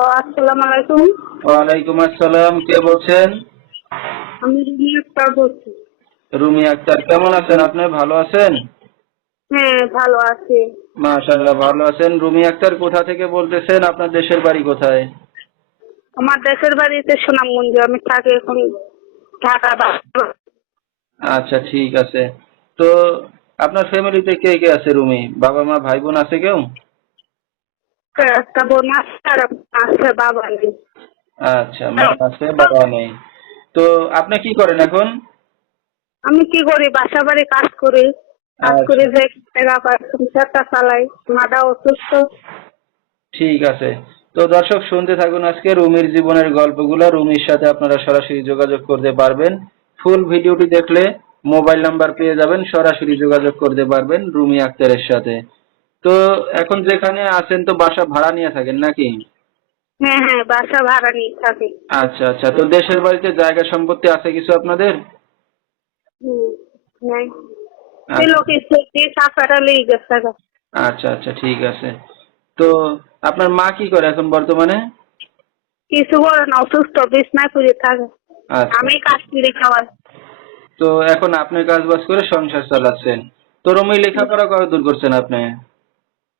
আসসালামু আলাইকুম। ওয়ালাইকুম আসসালাম কে বলছেন? আমি রুমি আক্তার বলছি। রুমি আক্তার কেমন আছেন আপনি? ভালো আছেন? হ্যাঁ ভালো আছি। মাশাআল্লাহ ভালো আছেন। রুমি আক্তার কোথা থেকে বলতেছেন? আপনার দেশের বাড়ি কোথায়? আমার দেশের বাড়িতে সুনামগঞ্জ আমি থাকি এখন ঢাকা আচ্ছা ঠিক আছে। তো আপনার ফ্যামিলিতে কে কে আছে রুমি? বাবা মা ভাই বোন আছে কেউ? একটা বোন আছে আর আছে বাবা নেই। আচ্ছা মা আছে বাবা নেই। তো আপনি কি করেন এখন? আমি কি করি? বাসা বাড়ি কাজ করি। কাজ আচ্ছা। করে যে টাকা পাই সংসারটা চালাই। মাদা অসুস্থ। ঠিক আছে। তো দর্শক শুনতে থাকুন আজকে রুমির জীবনের গল্পগুলো। রুমির সাথে আপনারা সরাসরি যোগাযোগ করতে পারবেন। ফুল ভিডিওটি দেখলে মোবাইল নাম্বার পেয়ে যাবেন। সরাসরি যোগাযোগ করতে পারবেন রুমি আক্তারের সাথে। তো এখন যেখানে আছেন তো বাসা ভাড়া নিয়ে থাকেন নাকি? হ্যাঁ হ্যাঁ বাসা ভাড়া নিয়ে থাকি। আচ্ছা আচ্ছা তো দেশের বাড়িতে জায়গা সম্পত্তি আছে কিছু আপনাদের? আচ্ছা। আচ্ছা আচ্ছা ঠিক আছে। তো আপনার মা কি করে এখন বর্তমানে? কিছু করে না অসুস্থ বিছনায় পড়ে থাকে। আচ্ছা। আমি কাজ করে খাওয়াই তো এখন আপনি কাজ বাজ করে সংসার চালাচ্ছেন। তো রুমি লেখাপড়া কত দূর করছেন আপনি?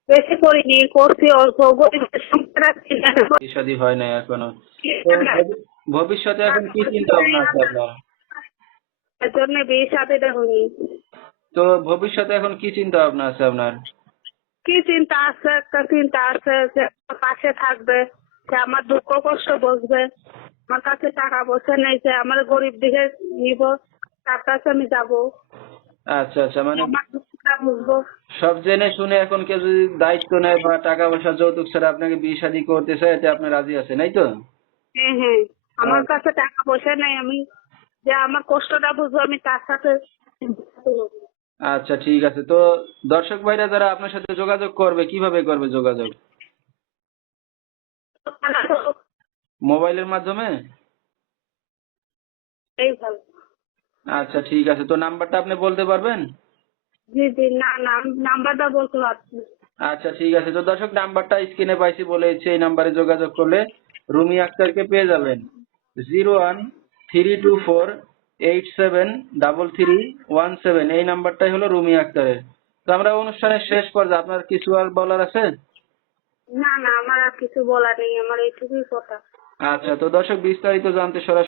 বেশি করিনি করছি অল্প। গরিবের সংসার আছে, বিয়ে হয় নাই এখনও। ভবিষ্যতে এখন কি চিন্তা ভাবনা আছে আপনার? এর জন্য বিয়ে সাথে তো ভবিষ্যতে এখন কি চিন্তা ভাবনা আছে আপনার? কি চিন্তা আছে? একটা চিন্তা আছে যে আমার পাশে থাকবে যে আমার দুঃখ কষ্ট বুঝবে আমার কাছে টাকা পয়সা নেই যে আমার গরিব দিকে নিব তার কাছে আমি যাব। আচ্ছা আচ্ছা মানে সব জেনে শুনে এখন কেউ যদি দায়িত্ব নেয় বা টাকা পয়সা যৌতুক ছাড়া আপনাকে বিয়ে শাদী করতে চায় এতে আপনি রাজি আছেন তাই তো? হ্যাঁ হ্যাঁ। আমার কাছে টাকা পয়সা নেই আমি যে আমার কষ্টটা বুঝব আমি তার সাথে আচ্ছা ঠিক আছে। তো দর্শক ভাইরা যারা আপনার সাথে যোগাযোগ করবে কীভাবে করবে যোগাযোগ? মোবাইলের মাধ্যমে? আচ্ছা ঠিক আছে। তো নাম্বারটা আপনি বলতে পারবেন? জি জি না না নাম্বারটা বলতে পারছি আচ্ছা ঠিক আছে। তো দর্শক নাম্বারটা স্ক্রিনে পাইছি বলেছে এই নাম্বারে যোগাযোগ করলে রুমি আক্তারকে পেয়ে যাবেন। Zero one three two four eight seven double three one seven এই নাম্বারটাই হলো রুমি আক্তারের। তো আমরা অনুষ্ঠানের শেষ পর্যায়ে আপনার কিছু আর বলার আছে? না না আমার আর কিছু বলার নেই আমার এইটুকুই কথা। আচ্ছা তো দর্শক বিস্তারিত জানতে সরাসরি